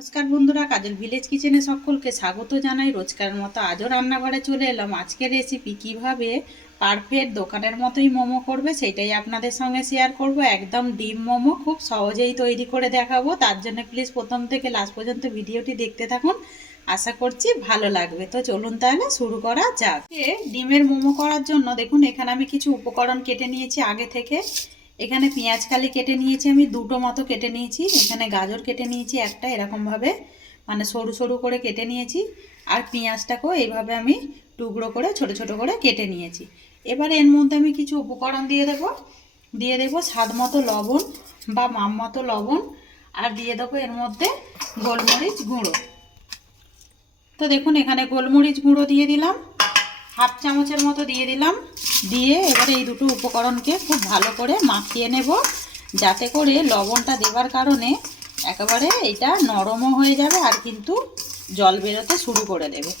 নমস্কার বন্ধুরা, কাজল ভিলেজ কিচেনে সকলকে স্বাগত জানাই। রোজকার মতো আজও রান্নাঘরে চলে এলাম। আজকের রেসিপি কীভাবে পারফেক্ট দোকানের মতোই মোমো করবে সেটাই আপনাদের সঙ্গে শেয়ার করব। একদম ডিম মোমো খুব সহজেই তৈরি করে দেখাবো। তার জন্য প্লিজ প্রথম থেকে লাস্ট পর্যন্ত ভিডিওটি দেখতে থাকুন। আশা করছি ভালো লাগবে। তো চলুন তাহলে শুরু করা যাক। ডিমের মোমো করার জন্য দেখুন, এখানে আমি কিছু উপকরণ কেটে নিয়েছি আগে থেকে। এখানে পেঁয়াজ কালি কেটে নিয়েছি আমি, দুটো মতো কেটে নিয়েছি। এখানে গাজর কেটে নিয়েছি একটা, এরকমভাবে। মানে সরু সরু করে কেটে নিয়েছি। আর পেঁয়াজটাকেও এইভাবে আমি টুকরো করে, ছোট ছোট করে কেটে নিয়েছি। এবার এর মধ্যে আমি কিছু উপকরণ দিয়ে দেবো। দিয়ে দেবো স্বাদ মতো লবণ বা মাম মতো লবণ। আর দিয়ে দেবো এর মধ্যে গোলমরিচ গুঁড়ো। তো দেখুন, এখানে গোলমরিচ গুঁড়ো দিয়ে দিলাম। হাফ চামচের মতো দিয়ে দিলাম। দিয়ে এবারে এই দুটো উপকরণকে খুব ভালো করে মাখিয়ে নেব, যাতে করে লবণটা দেওয়ার কারণে একেবারে এটা নরমও হয়ে যাবে আর কিন্তু জল বেরোতে শুরু করে দেবে।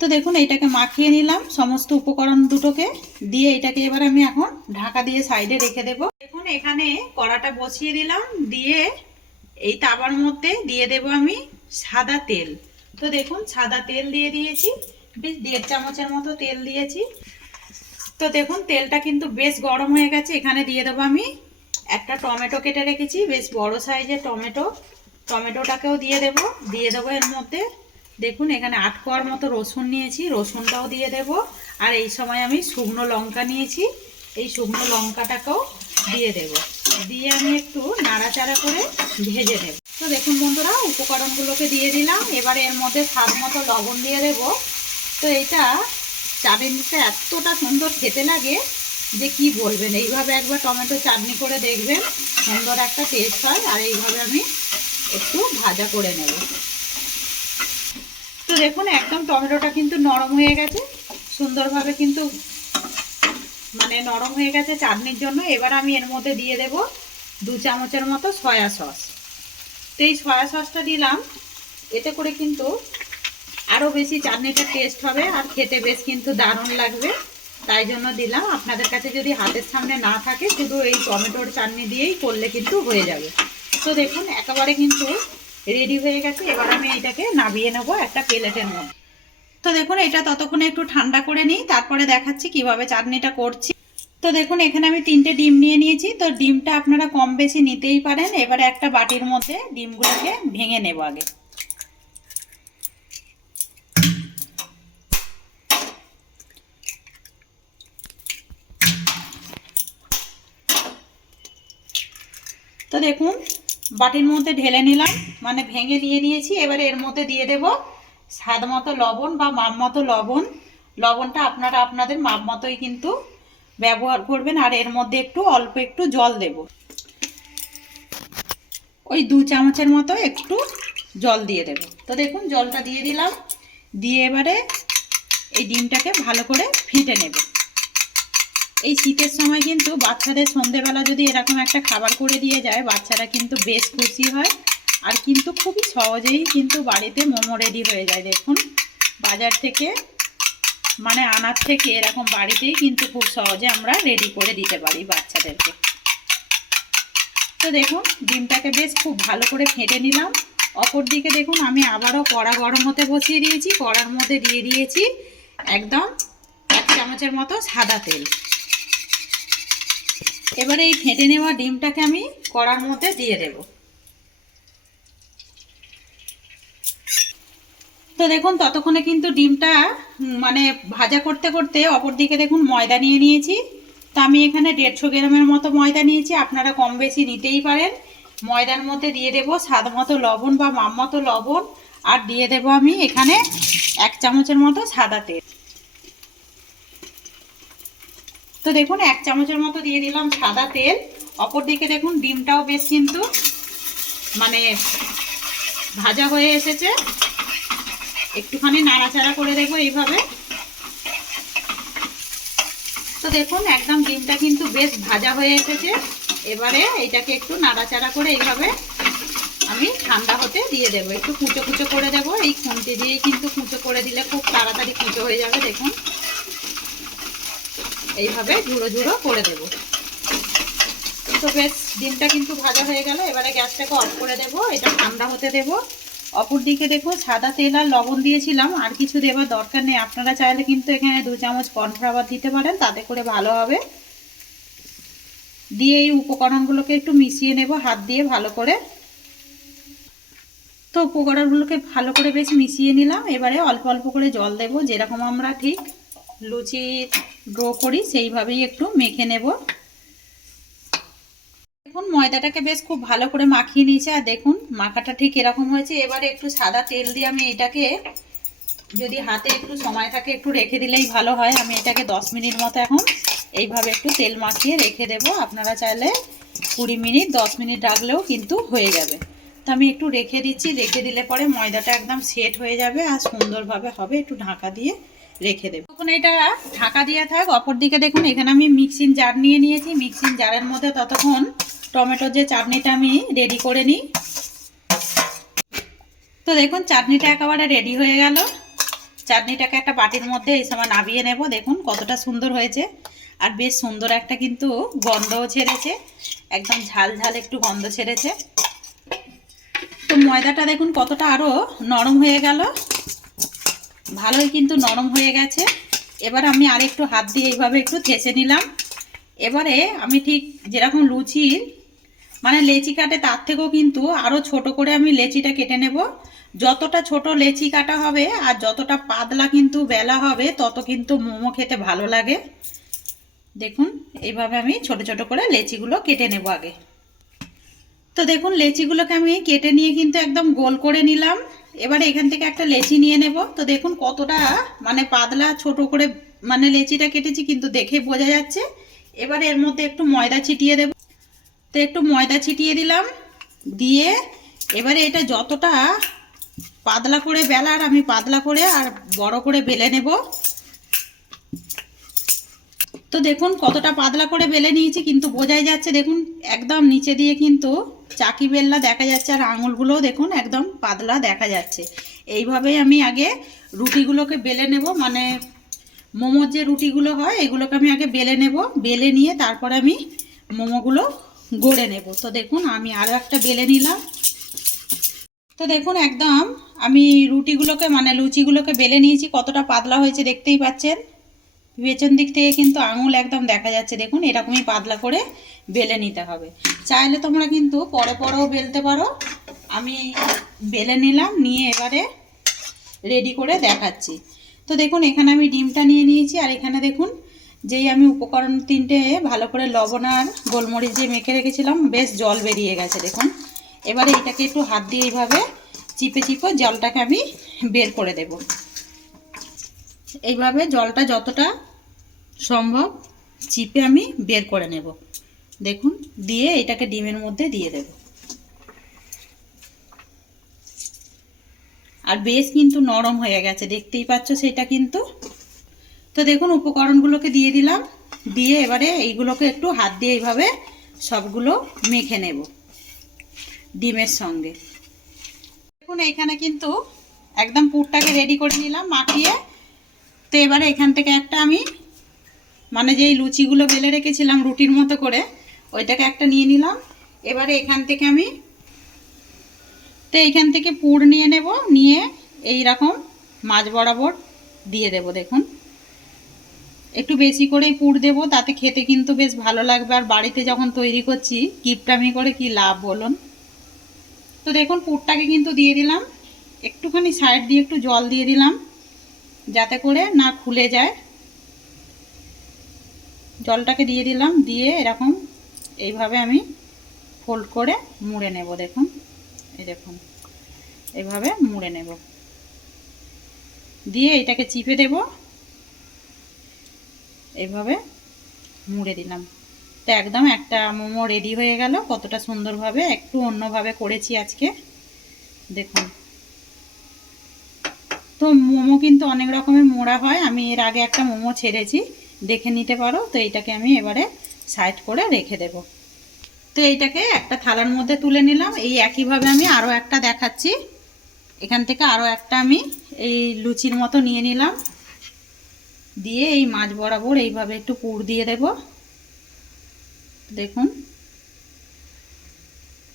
তো দেখুন, এইটাকে মাখিয়ে নিলাম সমস্ত উপকরণ দুটোকে। দিয়ে এটাকে এবার আমি এখন ঢাকা দিয়ে সাইডে রেখে দেব। দেখুন, এখানে কড়াটা বসিয়ে দিলাম। দিয়ে এই তাবার মধ্যে দিয়ে দেব আমি সাদা তেল। তো দেখুন, সাদা তেল দিয়ে দিয়েছি। বেশ দেড় চামচের মতো তেল দিয়েছি। তো দেখুন, তেলটা কিন্তু বেশ গরম হয়ে গেছে। এখানে দিয়ে দেবো আমি একটা টমেটো কেটে রেখেছি, বেশ বড় সাইজের টমেটো। টমেটোটাকেও দিয়ে দেব, দিয়ে দেবো এর মধ্যে। দেখুন, এখানে আট কোয়ার মতো রসুন নিয়েছি, রসুনটাও দিয়ে দেব। আর এই সময় আমি শুকনো লঙ্কা নিয়েছি, এই শুকনো লঙ্কাটাকেও দিয়ে দেব। দিয়ে আমি একটু নাড়াচাড়া করে ভেজে নেব। তো দেখুন বন্ধুরা, উপকরণগুলোকে দিয়ে দিলাম। এবার এর মধ্যে স্বাদ মতো লবণ দিয়ে দেব। তো এটা চাটনিটা এতটা সুন্দর খেতে লাগে যে কি বলবেন? এইভাবে একবার টমেটো চাটনি করে দেখবেন, সুন্দর একটা টেস্ট হয় আর এইভাবে আমি একটু ভাজা করে নেব। তো দেখুন, একদম টমেটোটা কিন্তু নরম হয়ে গেছে, সুন্দরভাবে কিন্তু মানে নরম হয়ে গেছে চাটনির জন্য। এবার আমি এর মধ্যে দিয়ে দেব দু চামচের মতো সয়া সস। তো এই সয়া সসটা দিলাম, এতে করে কিন্তু আরও বেশি চাটনিটা টেস্ট হবে আর খেতে বেশ কিন্তু দারুণ লাগবে। তাই জন্য দিলাম। আপনাদের কাছে যদি হাতের সামনে না থাকে, শুধু এই টমেটোর চাটনি দিয়েই করলে কিন্তু হয়ে যাবে। তো দেখুন, একেবারে কিন্তু রেডি হয়ে গেছে। এবার আমি এটাকে নাবিয়ে নেব একটা প্লেটের মধ্যে। তো দেখুন, এটা ততক্ষণে একটু ঠান্ডা করে নিই, তারপরে দেখাচ্ছি কীভাবে চাটনিটা করছি। তো দেখুন, এখানে আমি তিনটে ডিম নিয়ে নিয়েছি। তো ডিমটা আপনারা কম বেশি নিতেই পারেন। এবারে একটা বাটির মধ্যে ডিমগুলোকে ভেঙে নেব আগে। তো দেখুন, বাটির মধ্যে ঢেলে নিলাম মানে ভেঙে নিয়ে নিয়েছি, এবারে এর মধ্যে দিয়ে দেব স্বাদ মতো লবণ বা মাপ মতো লবণ। লবণটা আপনারা আপনাদের মাপ মতোই কিন্তু ব্যবহার করবেন, আর এর মধ্যে একটু অল্প একটু জল দেব। ওই দু চামচের মতো একটু জল দিয়ে দেব। তো দেখুন, জলটা দিয়ে দিলাম, দিয়ে এবারে এই ডিমটাকে ভালো করে ফেটে নেব। এই শীতের সময় কিন্তু বাচ্চাদের সন্ধেবেলা যদি এরকম একটা খাবার করে দিয়ে যায়, বাচ্চারা কিন্তু বেশ খুশি হয়। আর কিন্তু খুবই সহজেই কিন্তু বাড়িতে মোমো রেডি হয়ে যায়, দেখুন। বাজার থেকে মানে আনার থেকে এরকম বাড়িতেই কিন্তু খুব সহজে আমরা রেডি করে দিতে পারি বাচ্চাদেরকে। তো দেখুন, ডিমটাকে বেশ খুব ভালো করে ফেটে নিলাম। অপর দিকে দেখুন, আমি আবারও কড়া গরম হতে বসিয়ে দিয়েছি। কড়ার মধ্যে দিয়ে দিয়েছি একদম এক চামচের মতো সাদা তেল। এবারে এই ফেটে নেওয়া ডিমটাকে আমি কড়ার মধ্যে দিয়ে দেব। তো দেখুন, ততক্ষণে কিন্তু ডিমটা মানে ভাজা করতে করতে অপর দিকে দেখুন ময়দা নিয়ে নিয়েছি। তো আমি এখানে দেড়শো গ্রামের মতো ময়দা নিয়েছি, আপনারা কম বেশি নিতেই পারেন। ময়দার মধ্যে দিয়ে দেব স্বাদ মতো লবণ বা মাম মতো লবণ, আর দিয়ে দেব আমি এখানে এক চামচের মতো সাদা তেল। তো দেখুন, এক চামচের মতো দিয়ে দিলাম সাদা তেল। অপর দিকে দেখুন, ডিমটাও বেশ কিন্তু মানে ভাজা হয়ে এসেছে। একটুখানি নাড়াচাড়া করে দেবো এইভাবে। তো দেখুন, একদম ডিমটা কিন্তু বেশ ভাজা হয়ে এসেছে। এবারে এটাকে একটু নাড়াচাড়া করে এইভাবে আমি ঠান্ডা হতে দিয়ে দেবো। একটু কুচো কুচো করে দেবো। এই খুঁটে দিয়েই কিন্তু কুচো করে দিলে খুব তাড়াতাড়ি কুচো হয়ে যাবে, দেখুন। এইভাবে ঝুড়ো ঝুড়ো করে দেব। তো বেশ, ডিমটা কিন্তু ভাজা হয়ে গেল, এবারে গ্যাসটাকে অফ করে দেব, এটা ঠান্ডা হতে দেব। অপর দিকে দেখো, সাদা তেল আর লবণ দিয়েছিলাম, আর কিছু দেওয়ার দরকার নেই। আপনারা চাইলে কিন্তু এখানে দু চামচ কর্নফ্লাওয়ার দিতে পারেন, তাতে করে ভালো হবে। দিয়ে এই উপকরণগুলোকে একটু মিশিয়ে নেব, হাত দিয়ে ভালো করে। তো উপকরণগুলোকে ভালো করে বেশ মিশিয়ে নিলাম, এবারে অল্প অল্প করে জল দেব, যেরকম আমরা ঠিক লুচি ড্রো করি, সেইভাবেই একটু মেখে নেব। দেখুন, ময়দাটাকে বেশ খুব ভালো করে মাখিয়ে নিয়েছে, আর দেখুন, মাখাটা ঠিক এরকম হয়েছে। এবারে একটু সাদা তেল দিয়ে আমি এটাকে, যদি হাতে একটু সময় থাকে, একটু রেখে দিলেই ভালো হয়। আমি এটাকে দশ মিনিট মতো এখন এইভাবে একটু তেল মাখিয়ে রেখে দেব। আপনারা চাইলে কুড়ি মিনিট, দশ মিনিট রাখলেও কিন্তু হয়ে যাবে। তো আমি একটু রেখে দিচ্ছি, রেখে দিলে পরে ময়দাটা একদম সেট হয়ে যাবে আর সুন্দরভাবে হবে। একটু ঢাকা দিয়ে রেখে দেবো। তখন এটা ঢাকা দিয়ে থাক। অপর দিকে দেখুন, এখানে আমি মিক্সিং জার নিয়ে নিয়েছি। মিক্সিং জারের মধ্যে ততক্ষণ টমেটোর যে চাটনিটা আমি রেডি করে নিই। তো দেখুন, চাটনিটা একেবারে রেডি হয়ে গেল। চাটনিটাকে একটা বাটির মধ্যে এই সময় নাবিয়ে নেব। দেখুন, কতটা সুন্দর হয়েছে। আর বেশ সুন্দর একটা কিন্তু গন্ধও ছেড়েছে। একদম ঝাল ঝাল একটু গন্ধ ছেড়েছে। তো ময়দাটা দেখুন, কতটা আরও নরম হয়ে গেল। ভালোই কিন্তু নরম হয়ে গেছে। এবার আমি আর একটু হাত দিয়ে এইভাবে একটু থেসে নিলাম। এবারে আমি ঠিক যেরকম লুচির মানে লেচি কাটে তার থেকেও কিন্তু আরও ছোট করে আমি লেচিটা কেটে নেব। যতটা ছোট লেচি কাটা হবে আর যতটা পাতলা কিন্তু বেলা হবে, তত কিন্তু মোমো খেতে ভালো লাগে। দেখুন, এইভাবে আমি ছোট ছোট করে লেচিগুলো কেটে নেব আগে। তো দেখুন, লেচিগুলোকে আমি কেটে নিয়ে কিন্তু একদম গোল করে নিলাম। এবারে এখান থেকে একটা লেচি নিয়ে নেব। তো দেখুন কতটা মানে পাতলা, ছোট করে মানে লেচিটা কেটেছি কিন্তু দেখে বোঝা যাচ্ছে। এবারে এর মধ্যে একটু ময়দা ছিটিয়ে দেব। তো একটু ময়দা ছিটিয়ে দিলাম। দিয়ে এবারে এটা যতটা পাতলা করে বেলার, আমি পাতলা করে আর বড় করে বেলে নেব। তো দেখুন কতটা পাতলা করে বেলে নিয়েছি, কিন্তু বোঝাই যাচ্ছে দেখুন, একদম নিচে দিয়ে কিন্তু চাকি বেললা দেখা যাচ্ছে আর আঙুলগুলোও দেখুন একদম পাতলা দেখা যাচ্ছে। এইভাবেই আমি আগে রুটিগুলোকে বেলে নেব মানে মোমোর যে রুটিগুলো হয় এগুলোকে আমি আগে বেলে নেব, বেলে নিয়ে তারপর আমি মোমোগুলো গড়ে নেব। তো দেখুন আমি আরও একটা বেলে নিলাম। তো দেখুন একদম আমি রুটিগুলোকে মানে লুচিগুলোকে বেলে নিয়েছি, কতটা পাতলা হয়েছে দেখতেই পাচ্ছেন। পেছন দিক থেকে কিন্তু আঙুল একদম দেখা যাচ্ছে। দেখুন, এরকমই পাতলা করে বেলে নিতে হবে। চাইলে তোমরা কিন্তু পরে পরেও বেলতে পারো। আমি বেলে নিলাম, নিয়ে এবারে রেডি করে দেখাচ্ছি। তো দেখুন, এখানে আমি ডিমটা নিয়ে নিয়েছি, আর এখানে দেখুন, যেই আমি উপকরণ তিনটে, ভালো করে লবণ আর গোলমরিচ দিয়ে মেখে রেখেছিলাম, বেশ জল বেরিয়ে গেছে, দেখুন। এবারে এটাকে একটু হাত দিয়ে এইভাবে চিপে চিপে জলটাকে আমি বের করে দেব। এইভাবে জলটা যতটা সম্ভব চিপে আমি বের করে নেব। দেখুন, দিয়ে এটাকে ডিমের মধ্যে দিয়ে দেব। আর বেশ কিন্তু নরম হয়ে গেছে, দেখতেই পাচ্ছ সেটা কিন্তু। তো দেখুন, উপকরণগুলোকে দিয়ে দিলাম। দিয়ে এবারে এইগুলোকে একটু হাত দিয়ে এইভাবে সবগুলো মেখে নেব ডিমের সঙ্গে। দেখুন, এইখানে কিন্তু একদম পুরটাকে রেডি করে নিলাম, মাখিয়ে তো এবারে এখান থেকে একটা আমি মানে যেই লুচিগুলো বেলে রেখেছিলাম রুটির মতো করে, ওইটাকে একটা নিয়ে নিলাম। এবারে এখান থেকে আমি, তো এইখান থেকে পুর নিয়ে নেব, নিয়ে এই রকম মাছ বরাবর দিয়ে দেব, দেখুন। একটু বেশি করেই পুর দেব, তাতে খেতে কিন্তু বেশ ভালো লাগবে। আর বাড়িতে যখন তৈরি করছি, কিপটামি করে কি লাভ বলুন? তো দেখুন পুরটাকে কিন্তু দিয়ে দিলাম, একটুখানি সাইড দিয়ে একটু জল দিয়ে দিলাম। যাতে করে না খুলে যায়। জলটাকে দিয়ে দিলাম, দিয়ে এরকম এইভাবে আমি ফোল্ড করে মুড়ে নেব, দেখুন। এই দেখুন, এইভাবে মুড়ে নেব। দিয়ে এটাকে চিপে দেব। এইভাবে মুড়ে দিলাম। তো একদম একটা মোমো রেডি হয়ে গেল, কতটা সুন্দরভাবে, একটু অন্যভাবে করেছি আজকে। দেখুন তো মোমো কিন্তু অনেক রকমের মোড়া হয়। আমি এর আগে একটা মোমো ছেড়েছি, দেখে নিতে পারো। তো এইটাকে আমি এবারে সাইড করে রেখে দেব। তো এইটাকে একটা থালার মধ্যে তুলে নিলাম। এই একইভাবে আমি আরও একটা দেখাচ্ছি। এখান থেকে আরও একটা আমি এই লুচির মতো নিয়ে নিলাম। দিয়ে এই মাছ বরাবর এইভাবে একটু পুর দিয়ে দেব। দেখুন।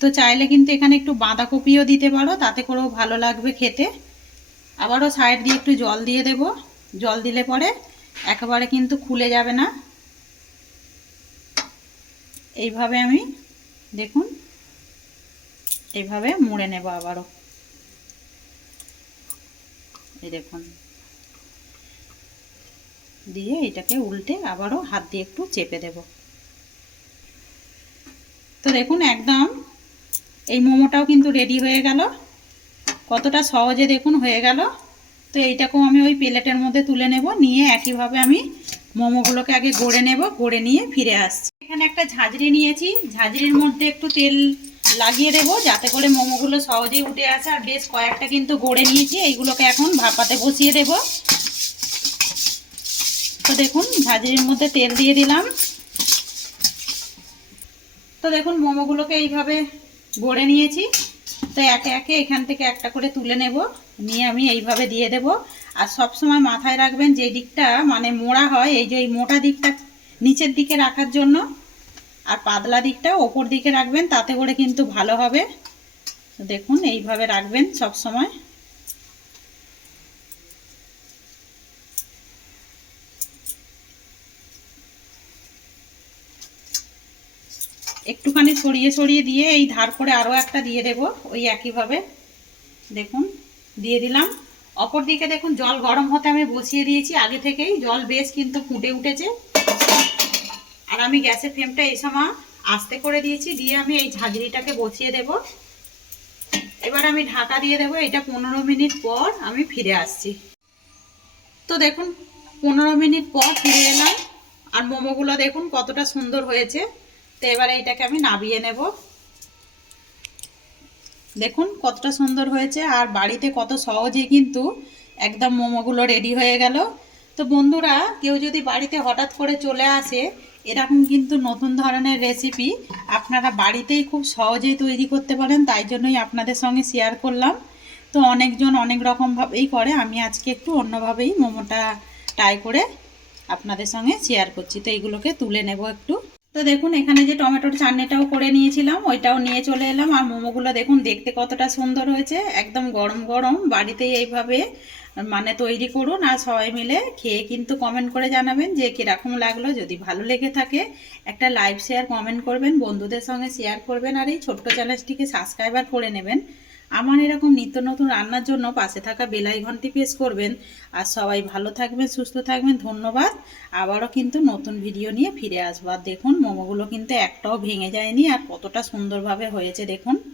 তো চাইলে কিন্তু এখানে একটু বাঁধাকপিও দিতে পারো, তাতে করেও ভালো লাগবে খেতে। আবারও সাইড দিয়ে একটু জল দিয়ে দেব। জল দিলে পরে একেবারে কিন্তু খুলে যাবে না। এইভাবে আমি দেখুন, এইভাবে মুড়ে নেব আবারও। এই দেখুন। দিয়ে এটাকে উল্টে আবারও হাত দিয়ে একটু চেপে দেব। তো দেখুন একদম এই মোমোটাও কিন্তু রেডি হয়ে গেল। কতটা সহজে দেখুন হয়ে গেল। তো এইটাকেও আমি ওই প্লেটের মধ্যে তুলে নেব, নিয়ে একইভাবে আমি মোমোগুলোকে আগে গড়ে নেব, গড়ে নিয়ে ফিরে আসছি। এখানে একটা ঝাঁঝরি নিয়েছি, ঝাঁঝরির মধ্যে একটু তেল লাগিয়ে দেবো যাতে করে মোমোগুলো সহজেই উঠে আসে। আর বেশ কয়েকটা কিন্তু গড়ে নিয়েছি, এইগুলোকে এখন ভাপাতে বসিয়ে দেব। তো দেখুন, ঝাঁঝরির মধ্যে তেল দিয়ে দিলাম। তো দেখুন, মোমোগুলোকে এইভাবে গড়ে নিয়েছি। তো একে একে এখান থেকে একটা করে তুলে নেব, নিয়ে আমি এইভাবে দিয়ে দেব। আর সব সময় মাথায় রাখবেন যে দিকটা মানে মোড়া হয়, এই যে এই মোটা দিকটা নিচের দিকে রাখার জন্য, আর পাতলা দিকটা ওপর দিকে রাখবেন, তাতে করে কিন্তু ভালো হবে। দেখুন, এইভাবে রাখবেন সব সময়। একটুখানি ছড়িয়ে ছড়িয়ে দিয়ে এই ধার করে আরও একটা দিয়ে দেব, ওই একইভাবে। দেখুন, দিয়ে দিলাম। অপর দিকে দেখুন, জল গরম হতে আমি বসিয়ে দিয়েছি। আগে থেকেই জল বেশ কিন্তু ফুটে উঠেছে। আর আমি গ্যাসের ফ্লেমটা এই সময় আস্তে করে দিয়েছি, দিয়ে আমি এই ঝাঁঝরিটাকে বসিয়ে দেব। এবার আমি ঢাকা দিয়ে দেব এটা পনেরো মিনিট পর আমি ফিরে আসছি। তো দেখুন, পনেরো মিনিট পর ফিরে এলাম। আর মোমোগুলো দেখুন কতটা সুন্দর হয়েছে। তো এবারে এটাকে আমি নাবিয়ে নেব। দেখুন কতটা সুন্দর হয়েছে, আর বাড়িতে কত সহজে কিন্তু একদম মোমোগুলো রেডি হয়ে গেল। তো বন্ধুরা, কেউ যদি বাড়িতে হঠাৎ করে চলে আসে, এরকম কিন্তু নতুন ধরনের রেসিপি আপনারা বাড়িতেই খুব সহজেই তৈরি করতে পারেন, তাই জন্যই আপনাদের সঙ্গে শেয়ার করলাম। তো অনেকজন অনেক রকমভাবেই করে, আমি আজকে একটু অন্যভাবেই মোমোটা ট্রাই করে আপনাদের সঙ্গে শেয়ার করছি। তো এইগুলোকে তুলে নেব একটু। তো দেখুন, এখানে যে টমেটোর চাটনিটাও করে নিয়েছিলাম, ওইটাও নিয়ে চলে এলাম। আর মোমোগুলো দেখুন, দেখতে কতটা সুন্দর হয়েছে। একদম গরম গরম, বাড়িতেই এইভাবে মানে তৈরি করুন আর সবাই মিলে খেয়ে কিন্তু কমেন্ট করে জানাবেন যে কীরকম লাগল। যদি ভালো লেগে থাকে, একটা লাইভ শেয়ার কমেন্ট করবেন, বন্ধুদের সঙ্গে শেয়ার করবেন, আর এই ছোট্ট চ্যানেলটিকে সাবস্ক্রাইবার করে নেবেন। আমার এরকম নিত্য নতুন রান্নার জন্য পাশে থাকা বেলাই ঘন্টি প্রেস করবেন। আর সবাই ভালো থাকবেন, সুস্থ থাকবেন, ধন্যবাদ। আবারও কিন্তু নতুন ভিডিও নিয়ে ফিরে আসব। আর দেখুন, মোমোগুলো কিন্তু একটাও ভেঙে যায়নি। আর কতটা সুন্দরভাবে হয়েছে, দেখুন।